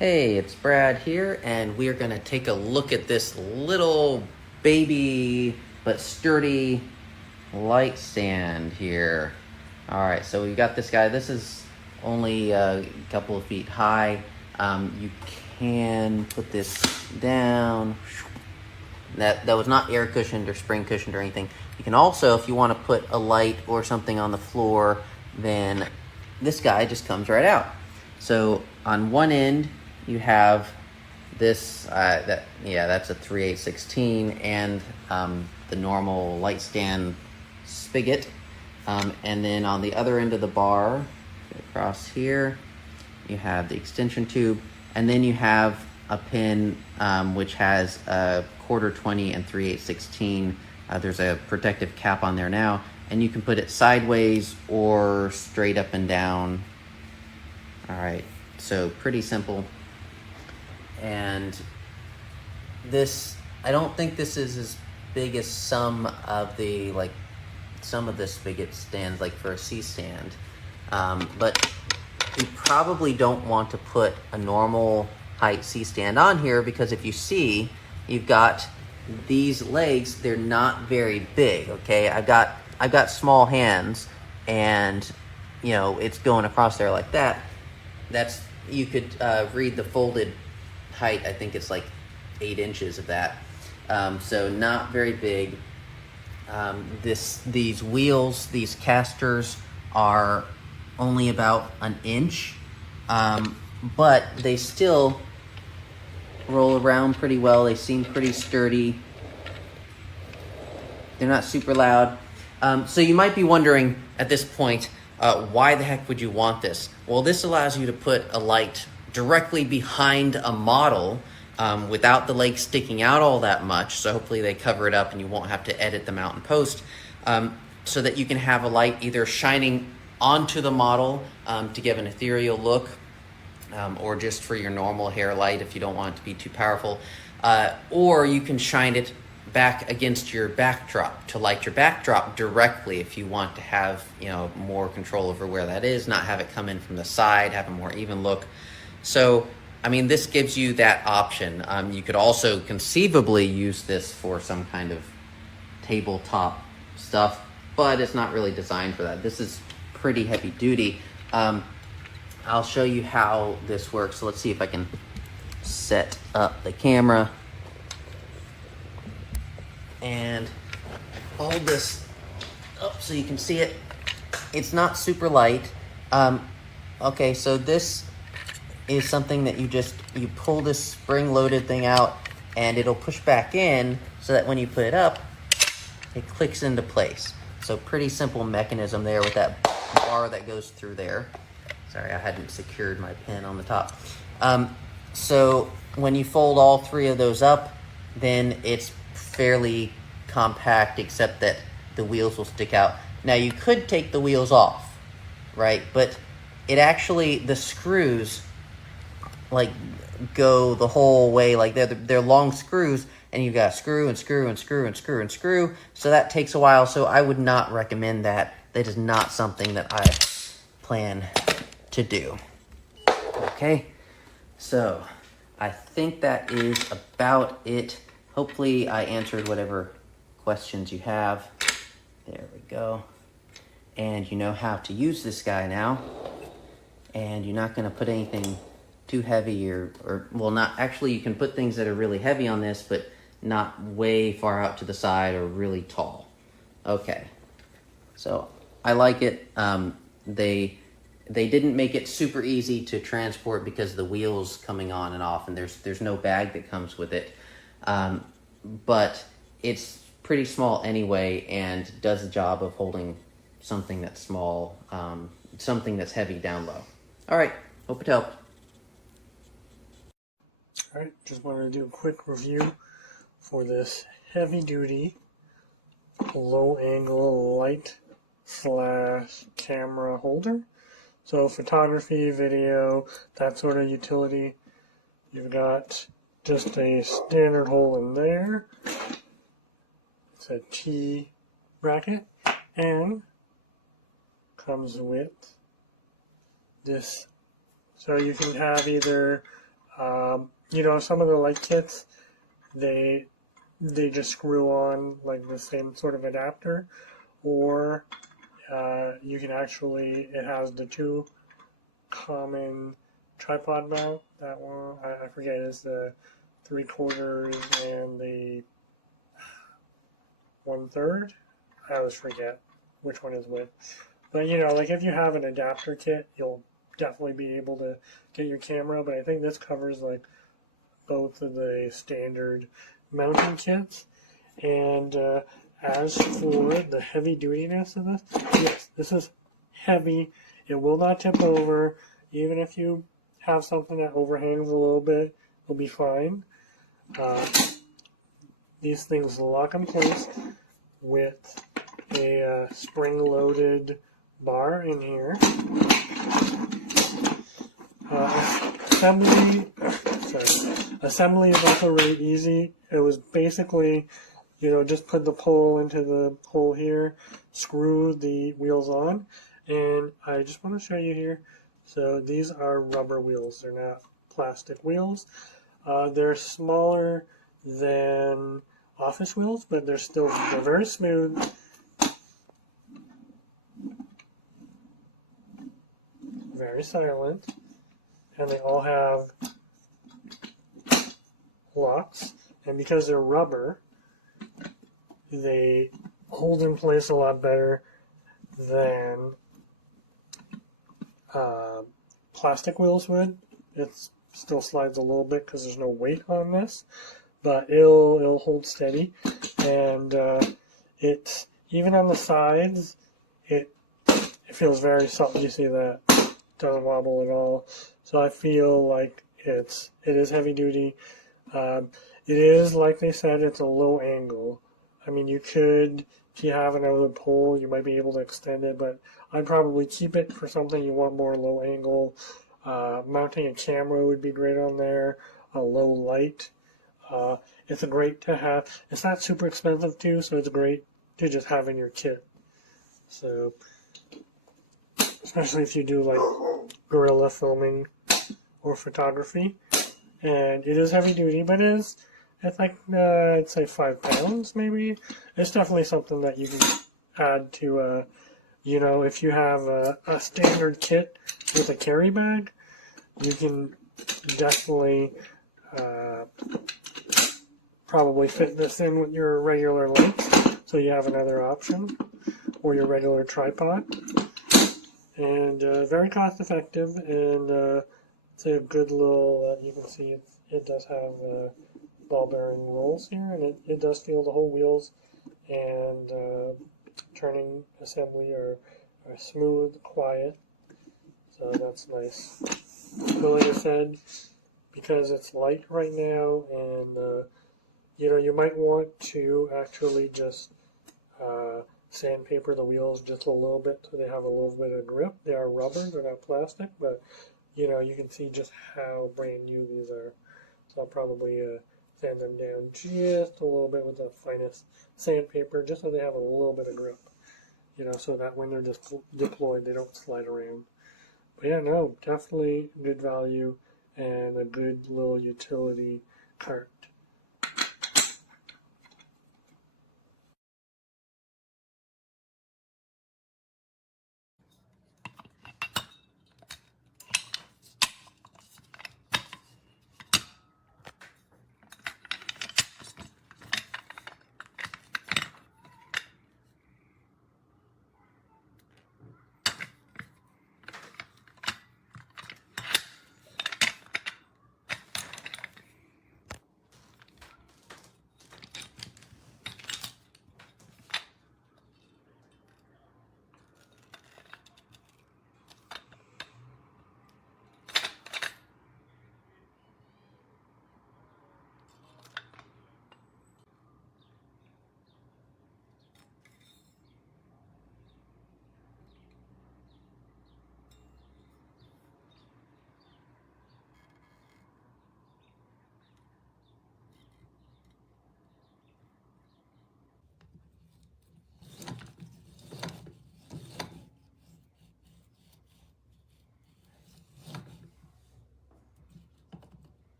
Hey, it's Brad here, and we are going to take a look at this little baby but sturdy light stand here. Alright, so we got this guy. This is only a couple of feet high. You can put this down. That was not air cushioned or spring cushioned or anything. You can also, if you want to put a light or something on the floor, then this guy just comes right out. So on one end, you have this, that's a 3/8/16 and the normal light stand spigot. And then on the other end of the bar, across here, you have the extension tube. And then you have a pin which has a 1/4 and 3/8/16. There's a protective cap on there now. And you can put it sideways or straight up and down. All right, so pretty simple. And this, I don't think this is as big as some of the spigot stands, like for a C-stand. But you probably don't want to put a normal height C-stand on here, because if you see, you've got these legs, they're not very big, okay? I've got small hands, and you know, it's going across there like that. That's, you could read the folded height. I think it's like 8 inches of that. So not very big. These wheels, these casters are only about an inch, but they still roll around pretty well. They seem pretty sturdy. They're not super loud. So you might be wondering at this point, why the heck would you want this? Well, this allows you to put a light directly behind a model without the legs sticking out all that much. So hopefully they cover it up and you won't have to edit them out in post, so that you can have a light either shining onto the model to give an ethereal look, or just for your normal hair light if you don't want it to be too powerful, or you can shine it back against your backdrop to light your backdrop directly if you want to have, you know, more control over where that is, not have it come in from the side, have a more even look. So, I mean, this gives you that option. You could also conceivably use this for some kind of tabletop stuff, but it's not really designed for that. This is pretty heavy duty. I'll show you how this works. So let's see if I can set up the camera and hold this up so you can see it. It's not super light. Okay, so this is something that you pull this spring-loaded thing out, and it'll push back in so that when you put it up, it clicks into place. So pretty simple mechanism there with that bar that goes through there. Sorry, I hadn't secured my pin on the top. So when you fold all three of those up, then it's fairly compact, except that the wheels will stick out. Now you could take the wheels off, right? But it actually, the screws like go the whole way, like they're long screws, and you've got to screw and screw and screw and screw and screw. So that takes a while. So I would not recommend that. That is not something that I plan to do. Okay, so I think that is about it. Hopefully I answered whatever questions you have. There we go. And you know how to use this guy now. And you're not going to put anything too heavy or well, not actually, you can put things that are really heavy on this, but not way far out to the side or really tall. Okay, so I like it. They didn't make it super easy to transport because the wheels coming on and off, and there's no bag that comes with it. But it's pretty small anyway, and does the job of holding something that's small, something that's heavy down low. All right, hope it helped. All right, just wanted to do a quick review for this heavy-duty, low-angle light / camera holder. So photography, video, that sort of utility. You've got just a standard hole in there. It's a T bracket, and comes with this. So you can have either You know, some of the light kits, they just screw on like the same sort of adapter, or you can actually, it has the two common tripod mount. That one, I forget, is the 3/4 and the 1/3. I always forget which one is which. But you know, like if you have an adapter kit, you'll definitely be able to get your camera. But I think this covers like both of the standard mounting kits. And as for the heavy dutiness of this, yes, this is heavy. It will not tip over. Even if you have something that overhangs a little bit, it'll be fine. These things lock in place with a spring-loaded bar in here. Assembly is also really easy. It was basically, you know, just put the pole into the hole here, screw the wheels on, and I just want to show you here. So these are rubber wheels. They're not plastic wheels. They're smaller than office wheels, but they're very smooth. Very silent. And they all have locks. And because they're rubber, they hold in place a lot better than plastic wheels would. It still slides a little bit because there's no weight on this, but it'll hold steady. And it, even on the sides, it feels very soft. You see that? It doesn't wobble at all. So I feel like it is heavy duty. It is, like they said, it's a low angle. I mean, you could, if you have another pole, you might be able to extend it, but I'd probably keep it for something you want more low angle. Mounting a camera would be great on there, a low light. It's a great to have. It's not super expensive too, so it's great to just have in your kit. So, especially if you do like guerrilla filming or photography. And it is heavy duty, but it's like, I'd say 5 pounds maybe. It's definitely something that you can add to, you know, if you have a standard kit with a carry bag, you can definitely probably fit this in with your regular lights, so you have another option, or your regular tripod. And very cost effective, and it's a good little, you can see it does have ball bearing rolls here, and it does feel the whole wheels, and turning assembly are smooth, quiet, so that's nice. But like I said, because it's light right now, and you know, you might want to actually just sandpaper the wheels just a little bit so they have a little bit of grip. They are rubber, they're not plastic, but you know, you can see just how brand new these are. So I'll probably sand them down just a little bit with the finest sandpaper, just so they have a little bit of grip. You know, so that when they're just deployed, they don't slide around. But yeah, no, definitely good value and a good little utility cart.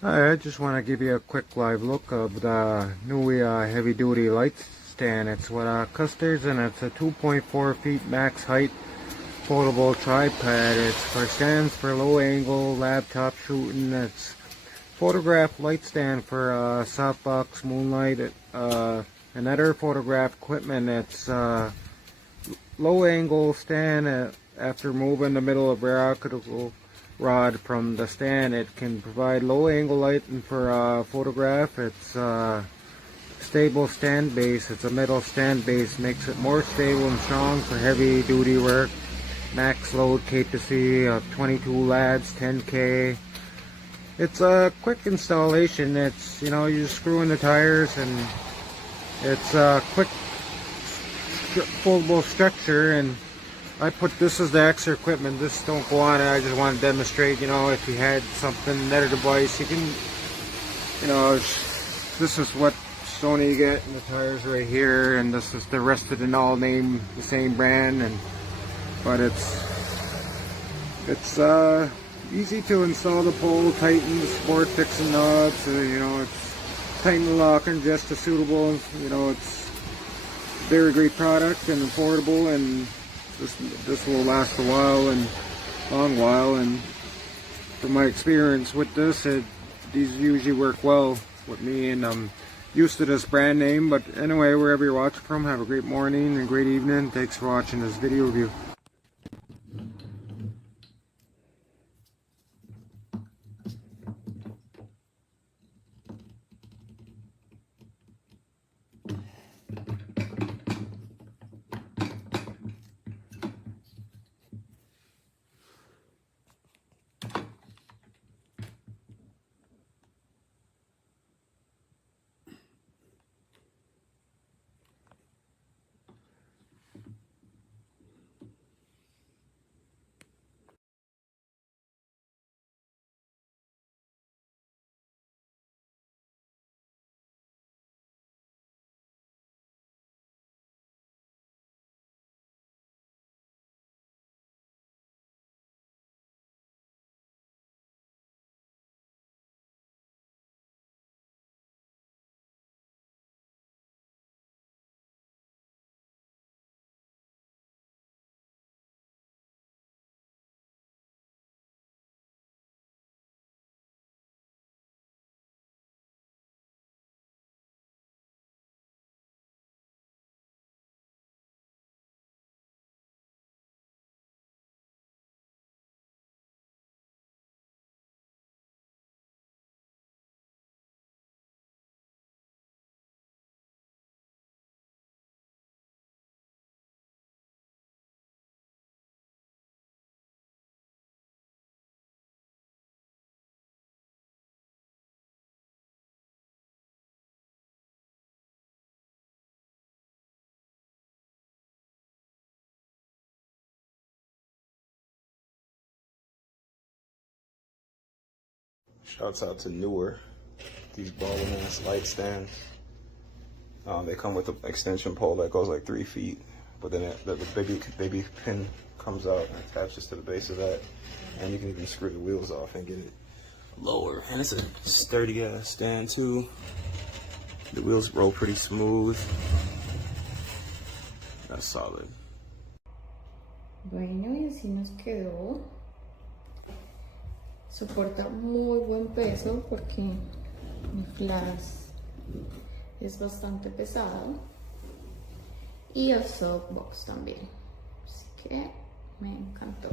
Hi, I just want to give you a quick live look of the NEEWER heavy duty light stand. It's with clusters and it's a 2.4 feet max height foldable tripod. It's for stands for low angle laptop shooting. It's photograph light stand for softbox moonlight. Another photograph equipment. It's low angle stand. After moving the middle of vertical rod from the stand, it can provide low angle lighting for photograph. It's stable stand base. It's a metal stand base, makes it more stable and strong for heavy duty work. Max load capacity of 22 lads, 10K. It's a quick installation. It's, you know, you just screw in the tires and it's a quick foldable structure. And I put this as the extra equipment. This don't go on it. I just want to demonstrate, you know, if you had something, another device, you can, you know, this is what Sony you get, and the tires right here, and this is the rest of the all name the same brand, and but it's easy to install. The pole, tighten the support, fixing knobs, you know, it's tighten the lock and just as suitable. You know, it's very great product and affordable, and this will last a while and long while. And from my experience with this, these usually work well with me, and I'm used to this brand name. But anyway, wherever you're watching from, have a great morning and great evening. Thanks for watching this video review. Shouts out to NEEWER, these balling ass light stands. They come with an extension pole that goes like 3 feet, but then the baby pin comes out and attaches to the base of that, and you can even screw the wheels off and get it lower. And it's a sturdy ass stand too. The wheels roll pretty smooth. That's solid. Bueno, y así nos quedó. Soporta muy buen peso porque el flash es bastante pesado, y el softbox también, así que me encantó.